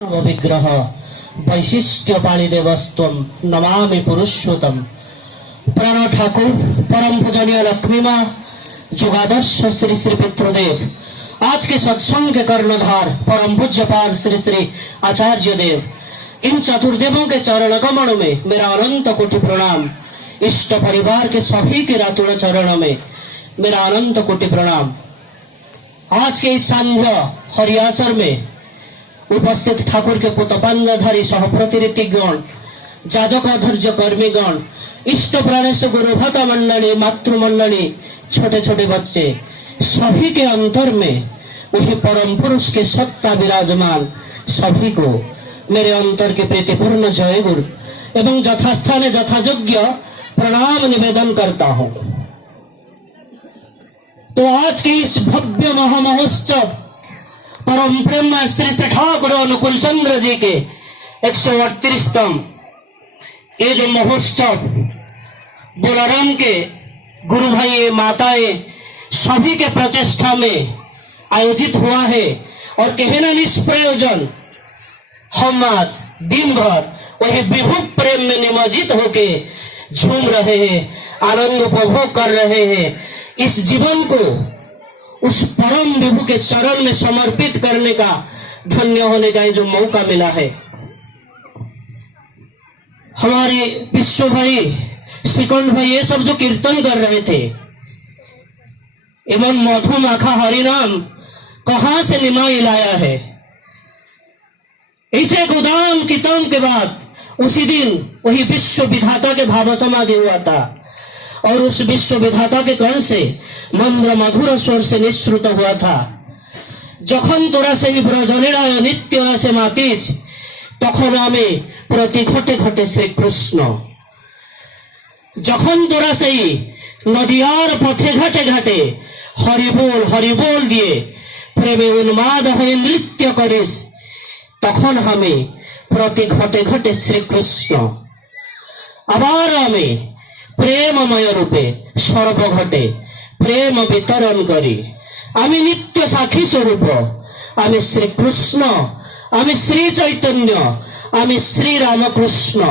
विग्रह वैशिष्ट्य पाणिदेवस्त्वं नमामि पुरुषोत्तम। प्रण ठाकुर परम पूजनीय लक्ष्मी माँ जुगादर्श श्री श्री पितृदेव, आज के सत्संग के कर्णधार परम पूज्यपाद श्री श्री आचार्य देव, इन चतुर्देवों के चरण कमल में मेरा अनंत कोटि प्रणाम। इष्ट परिवार के सभी के रातुल चरण में मेरा अनंत कोटि प्रणाम। आज के इस सांध्य हरियासर में उपस्थित ठाकुर के पुतपांगधारी सहप्रतिनिधिगण, जाजक धैर्य कर्मीगण, इष्ट प्राणेश गुरु भक्त मंडली, मातृमंडली, छोटे छोटे बच्चे, सभी के अंतर में वही परम पुरुष के सत्ता विराजमान। सभी को मेरे अंतर के प्रीतिपूर्ण जय गुरु एवं यथास्थाने यथायोग्य प्रणाम निवेदन करता हूँ। तो आज के इस भव्य महामहोत्सव परम प्रेम श्री श्री ठाकुर अनुकूल चंद्र जी के 138तम ये जो महोत्सव बोलाराम के गुरु भाई माताएं सभी के प्रचेष्टा में आयोजित हुआ है, और कहना निष्प्रयोजन हम आज दिन भर वही विभु प्रेम में निमज्जित होके झूम रहे हैं, आनंद उपभोग कर रहे हैं। इस जीवन को उस परम विभु के चरण में समर्पित करने का, धन्य होने का जो मौका मिला है। हमारे विश्व भाई, श्रीकंठ भाई, ये सब जो कीर्तन कर रहे थे एवं मधु माखा हरिनाम कहां से निमाई लाया है। इसे गोदाम कीर्तन के बाद उसी दिन वही विश्व विधाता के भाव समाधि हुआ था, और उस विश्व विधाता के कर्ण से मंद्र मधुर स्वर से निश्रुत हुआ था, जखन तोरा से ही ब्रजनेराय नित्य आसे मातीज, तखन हमें प्रति घटे घटे श्री कृष्ण। जखन तोरा से ही नदियार पथे घाटे घाटे हरि बोल दिए प्रेमे उन्माद हये नृत्य करिस, तखन हमें प्रति घटे घटे श्री कृष्ण। आबार हमें प्रेममय रूपे सर्व घटे प्रेम वितरण करी आमी नित्य साक्षी स्वरूप, आमी श्री कृष्ण, आमी श्री चैतन्य, आमी श्री रामकृष्ण,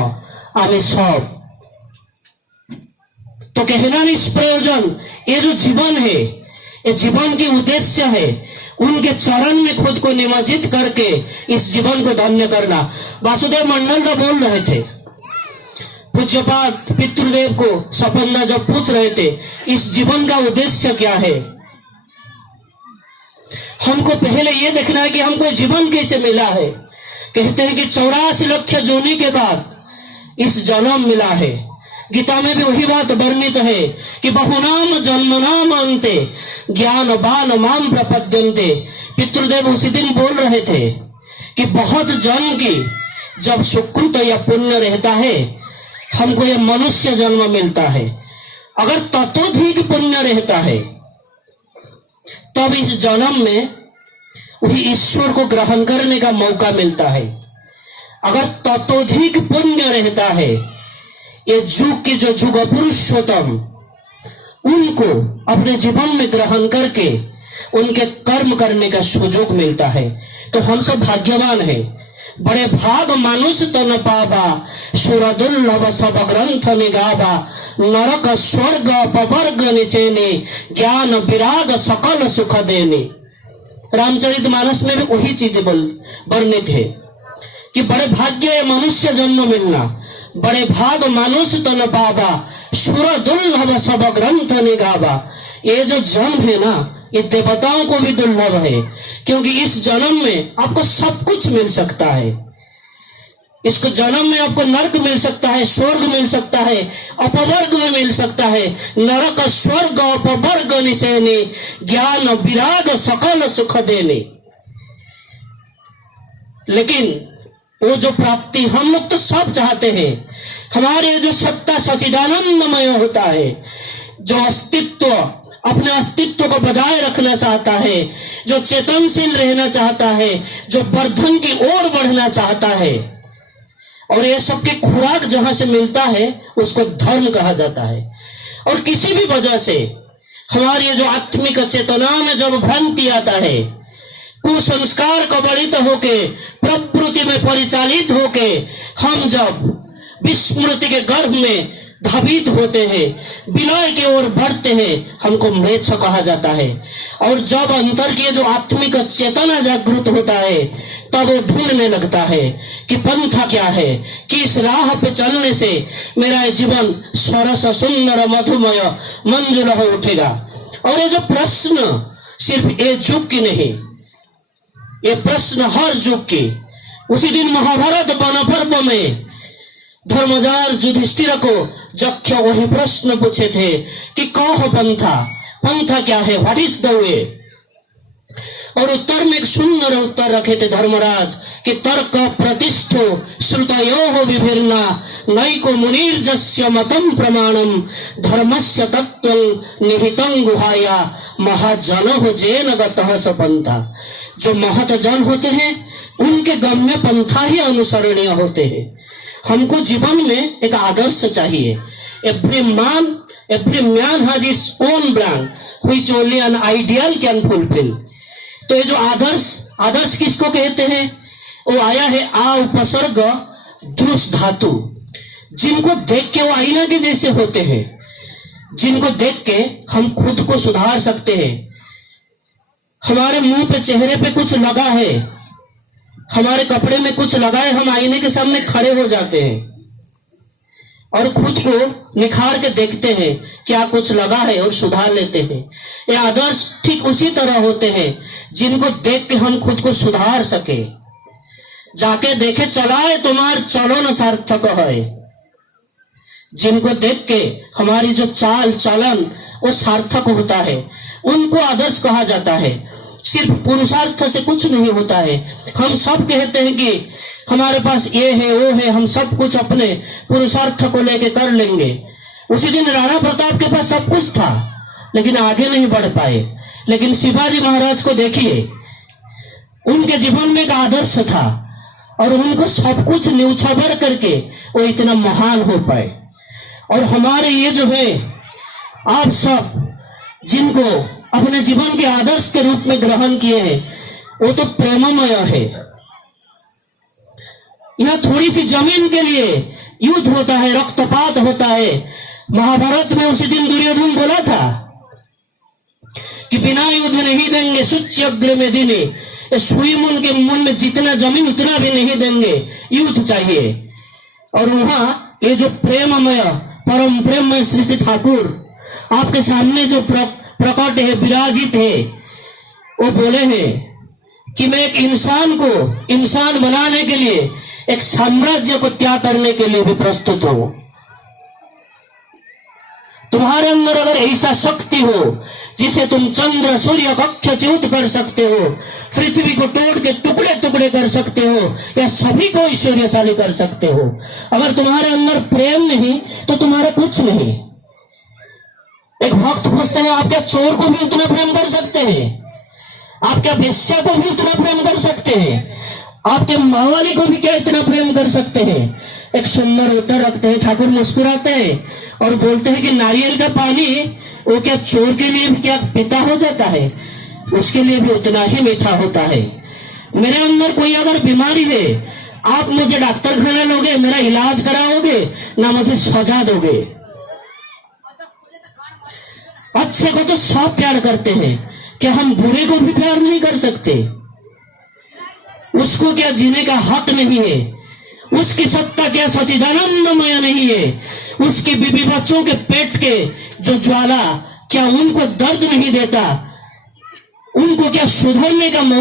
आमी सब। तो कहना निष्प्रयोजन, ये जो जीवन है, ये जीवन की उद्देश्य है उनके चरण में खुद को निमज्जित करके इस जीवन को धन्य करना। वासुदेव मंडल तो बोल रहे थे, पूज्यपाद पितृदेव को सपन्ना जब पूछ रहे थे इस जीवन का उद्देश्य क्या है, हमको पहले ये देखना है कि हमको जीवन कैसे मिला है। कहते हैं कि 84 लाख जोनी के बाद इस जन्म मिला है। गीता में भी वही बात वर्णित है कि बहुनाम जन्मनाम अंते ज्ञान बान माम प्रपद्यन्ते। पितृदेव उसी दिन बोल रहे थे कि बहुत जन्म की जब सुकृत या पुण्य रहता है हमको ये मनुष्य जन्म मिलता है। अगर ततोधिक पुण्य रहता है तब इस जन्म में वही ईश्वर को ग्रहण करने का मौका मिलता है। अगर ततोधिक पुण्य रहता है, ये जुग के जो जुग पुरुषोत्तम उनको अपने जीवन में ग्रहण करके उनके कर्म करने का सुयोग मिलता है। तो हम सब भाग्यवान हैं। बड़े भाग मानुष तो न पावा, सुर दुर्लभ सब ग्रंथ निगावा, नरक स्वर्ग अपवर्ग निसेने, ज्ञान विराग सकल सुख देने। रामचरितमानस में भी वही चीजें वर्णित है कि बड़े भाग्य है मनुष्य जन्म मिलना, बड़े भाग मानुष तो न पावा, सुर दुर्लभ सब ग्रंथ निगावा। ये जो जन्म है ना, ये देवताओं को भी दुर्लभ है, क्योंकि इस जन्म में आपको सब कुछ मिल सकता है। इसको जन्म में आपको नरक मिल सकता है, स्वर्ग मिल सकता है, अपवर्ग में मिल सकता है। नरक स्वर्ग अपवर्ग निसेने, ज्ञान विराग सकल सुख देने। लेकिन वो जो प्राप्ति हम लोग तो सब चाहते हैं। हमारे जो सत्ता सचिदानंदमय होता है, जो अस्तित्व अपने अस्तित्व को बजाय रखना चाहता है, जो चेतनशील रहना चाहता है, जो वर्धन की ओर बढ़ना चाहता है, और ये सबके खुराक जहां से मिलता है उसको धर्म कहा जाता है। और किसी भी वजह से हमारी जो आत्मिक चेतना में जब भ्रांति आता है, कुसंस्कार कबलित होके प्रकृति परिचालित होके हम जब विस्मृति के गर्भ में धावित होते हैं, विलय की ओर बढ़ते हैं, हमको म्लेच्छ कहा जाता है। और जब अंतर की जो आत्मिक चेतना जागृत होता है, तब वो ढूंढने लगता है कि पंथा क्या है, कि इस राह पे चलने से मेरा जीवन सरस सुंदर मधुमय मंजुल हो उठेगा। और ये जो प्रश्न सिर्फ एक युग की नहीं, ये प्रश्न हर युग की। उसी दिन महाभारत वन पर्व में धर्मजार युधिष्ठिर को जक्ष वही प्रश्न पूछे थे कि कहो पंथा, पंथा क्या है, व्हाट इज द वे। और उत्तर में एक सुंदर उत्तर रखे थे धर्मराज कि तर्क प्रतिष्ठो श्रुतयो विभिन्ना नैको मुनिर्जस्य मतम प्रमाणम धर्मस्य तत्त्वं निहितं गुहाया महाजन हो जेन गतः स पंथा। जो महत जन होते हैं उनके गम्य पंथा ही अनुसरणीय होते हैं। हमको जीवन में एक आदर्श चाहिए। Every man has its own brand which only an ideal can fulfil. तो ये जो आदर्श किसको कहते हैं? वो आया है आ उपसर्ग दृश धातु। जिनको देख के वो आईना के जैसे होते हैं, जिनको देख के हम खुद को सुधार सकते हैं। हमारे मुंह पे चेहरे पे कुछ लगा है, हमारे कपड़े में कुछ लगा है, हम आईने के सामने खड़े हो जाते हैं और खुद को निखार के देखते हैं क्या कुछ लगा है और सुधार लेते हैं। ये आदर्श ठीक उसी तरह होते हैं जिनको देख के हम खुद को सुधार सके। जाके देखे चलाए तुम्हार चलन सार्थक है। जिनको देख के हमारी जो चाल चलन वो सार्थक होता है, उनको आदर्श कहा जाता है। सिर्फ पुरुषार्थ से कुछ नहीं होता है। हम सब कहते हैं कि हमारे पास ये है वो है, हम सब कुछ अपने पुरुषार्थ को लेके कर लेंगे। उसी दिन राणा प्रताप के पास सब कुछ था लेकिन आगे नहीं बढ़ पाए। लेकिन शिवाजी महाराज को देखिए, उनके जीवन में एक आदर्श था और उनको सब कुछ न्यूछावर करके वो इतना महान हो पाए। और हमारे ये जो है आप सब जिनको अपने जीवन के आदर्श के रूप में ग्रहण किए हैं, वो तो प्रेममय है। यह थोड़ी सी जमीन के लिए युद्ध होता है, रक्तपात होता है। महाभारत में उसी दिन दुर्योधन बोला था कि बिना युद्ध नहीं देंगे सूच्यग्र में दिने। सुई मुन के मन में जितना जमीन उतना भी नहीं देंगे, युद्ध चाहिए। और वहां ये जो प्रेममय परम प्रेममय श्री श्री ठाकुर आपके सामने जो प्रकट है, विराजित है, वो बोले हैं कि मैं एक इंसान को इंसान बनाने के लिए, एक साम्राज्य को त्याग करने के लिए भी प्रस्तुत हूं। तुम्हारे अंदर अगर ऐसा शक्ति हो जिसे तुम चंद्र सूर्य कक्ष च्युत कर सकते हो, पृथ्वी को तोड़ के टुकड़े टुकड़े कर सकते हो, या सभी को ऐश्वर्यशाली कर सकते हो, अगर तुम्हारे अंदर प्रेम नहीं तो तुम्हारा कुछ नहीं। एक भक्त पूछते हैं आप क्या चोर को भी उतना प्रेम कर सकते हैं? आप क्या वेश्या को भी उतना प्रेम कर सकते हैं? आपके मावाली को भी क्या इतना प्रेम कर सकते हैं? एक सुंदर उत्तर रखते हैं। ठाकुर मुस्कुराते हैं और बोलते हैं कि नारियल का पानी वो क्या चोर के लिए भी क्या पिता हो जाता है? उसके लिए भी उतना ही मीठा होता है। मेरे अंदर कोई अगर बीमारी है, आप मुझे डॉक्टर खाना लोगे, मेरा इलाज कराओगे ना, मुझे सजा दोगे। अच्छे को तो सब प्यार करते हैं, क्या हम बुरे को भी प्यार नहीं कर सकते? उसको क्या जीने का हक नहीं है? उसकी सत्ता क्या सच्चिदानंदमय नहीं है? उसकी बीबी बच्चों के पेट के जो ज्वाला क्या उनको दर्द नहीं देता? उनको क्या सुधरने का मौका